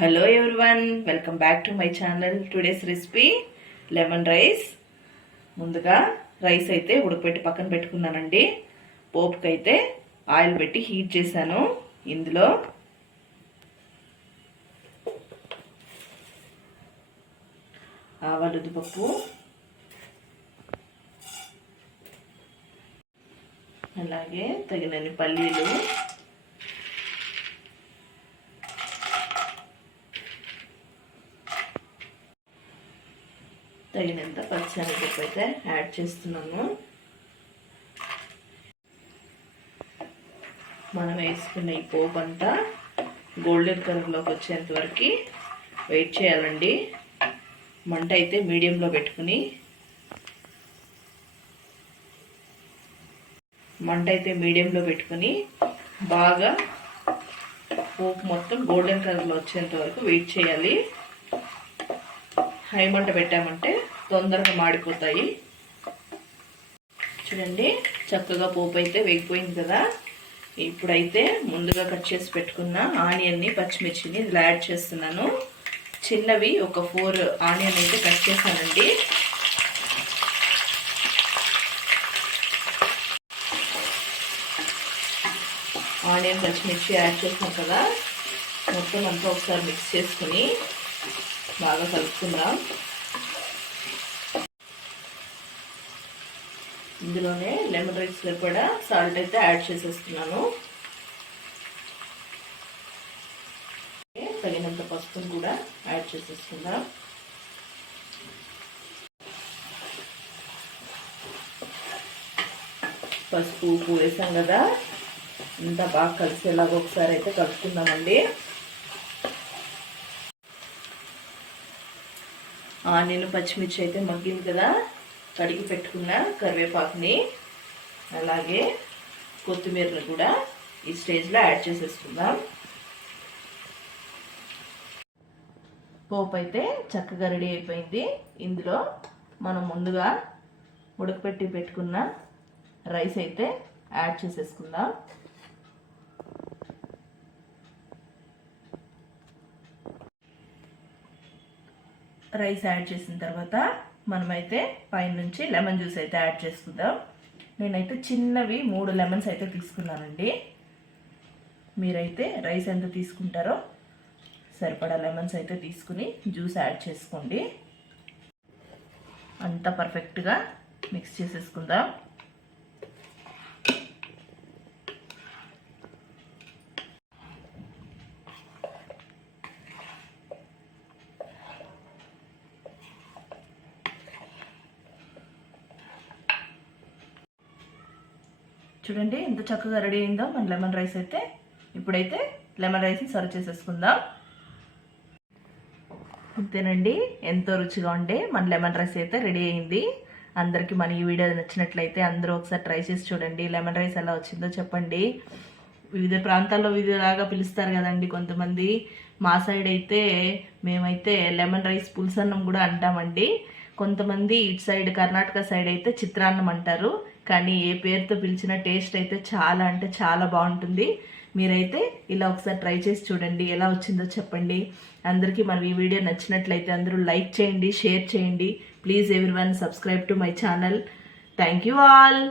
Hello everyone, welcome back to my channel. Today's recipe lemon rice. ముందుగా rice అయితే ఉడకపెట్టి పక్కన పెట్టుకున్నానండి. పోపుకైతే ఆయిల్ పెట్టి హీట్ చేశాను. ఇందులో ఆవాలు, ఉద్దిపప్పు, అలాగే తగినన్ని పల్లీలు, తగినంత పచ్చిశనగపప్పు అయితే యాడ్ చేస్తున్నాను. మనం వేసుకున్న ఈ పోపు అంతా గోల్డెన్ కలర్లోకి వచ్చేంత వరకు వెయిట్ చేయాలండి. మంట అయితే మీడియంలో పెట్టుకుని బాగా పోపు మొత్తం గోల్డెన్ కలర్లో వచ్చేంత వరకు వెయిట్ చేయాలి. హై మంట పెట్టామంటే తొందరగా మాడిపోతాయి. చూడండి, చక్కగా పోపు అయితే వేగిపోయింది కదా. ఇప్పుడైతే ముందుగా కట్ చేసి పెట్టుకున్న ఆనియన్ని, పచ్చిమిర్చిని ఇలా యాడ్ చేస్తున్నాను. చిన్నవి ఒక 4 ఆనియన్ అయితే కట్ చేశానండి. ఆనియన్, పచ్చిమిర్చి యాడ్ చేసాం కదా, మొత్తం అంతా ఒకసారి మిక్స్ చేసుకుని బాగా కలుపుకుందాం. ఇందులోనే లెమన్ రైస్ కూడా సాల్ట్ అయితే యాడ్ చేసేస్తున్నాను. తగినంత పసుపును కూడా యాడ్ చేసేసుకుందాం. పసుపు, ఉప్పు వేసాం కదా, ఇంత బాగా కలిసేలాగా ఒకసారి అయితే కలుపుకుందామండి. ఆనియన్, పచ్చిమిర్చి అయితే మగ్గింది కదా. కడిగి పెట్టుకున్న కరివేపాకుని, అలాగే కొత్తిమీరని కూడా ఈ స్టేజ్లో యాడ్ చేసేసుకుందాం. పోపు అయితే చక్కగా రెడీ అయిపోయింది. ఇందులో మనం ముందుగా ఉడకపెట్టి పెట్టుకున్న రైస్ అయితే యాడ్ చేసేసుకుందాం. రైస్ యాడ్ చేసిన తర్వాత మనమైతే పైనుంచి లెమన్ జ్యూస్ అయితే యాడ్ చేసుకుందాం. నేనైతే చిన్నవి 3 లెమన్స్ అయితే తీసుకున్నానండి. మీరైతే రైస్ ఎంత తీసుకుంటారో సరిపడా లెమన్స్ అయితే తీసుకుని జ్యూస్ యాడ్ చేసుకోండి. అంతా పర్ఫెక్ట్గా మిక్స్ చేసేసుకుందాం. చూడండి ఎంత చక్కగా రెడీ అయిందో మన లెమన్ రైస్ అయితే. ఇప్పుడైతే లెమన్ రైస్ని సర్వ్ చేసేసుకుందాం. అంతేనండి, ఎంతో రుచిగా ఉండే మన లెమన్ రైస్ అయితే రెడీ అయింది. అందరికీ మన ఈ వీడియో నచ్చినట్లయితే అందరూ ఒకసారి ట్రై చేసి చూడండి. లెమన్ రైస్ ఎలా వచ్చిందో చెప్పండి. వివిధ ప్రాంతాల్లో వివిధలాగా పిలుస్తారు కదండి కొంతమంది. మా సైడ్ అయితే మేమైతే లెమన్ రైస్ పులుసన్నం కూడా అంటామండి. కొంతమంది ఇటు సైడ్ కర్ణాటక సైడ్ అయితే చిత్రాన్నం అంటారు. కానీ ఏ పేరుతో పిలిచిన టేస్ట్ అయితే చాలా అంటే చాలా బాగుంటుంది. మీరైతే ఇలా ఒకసారి ట్రై చేసి చూడండి, ఎలా వచ్చిందో చెప్పండి. అందరికీ మన ఈ వీడియో నచ్చినట్లయితే అందరూ లైక్ చేయండి, షేర్ చేయండి. Please everyone subscribe to my channel. Thank you all.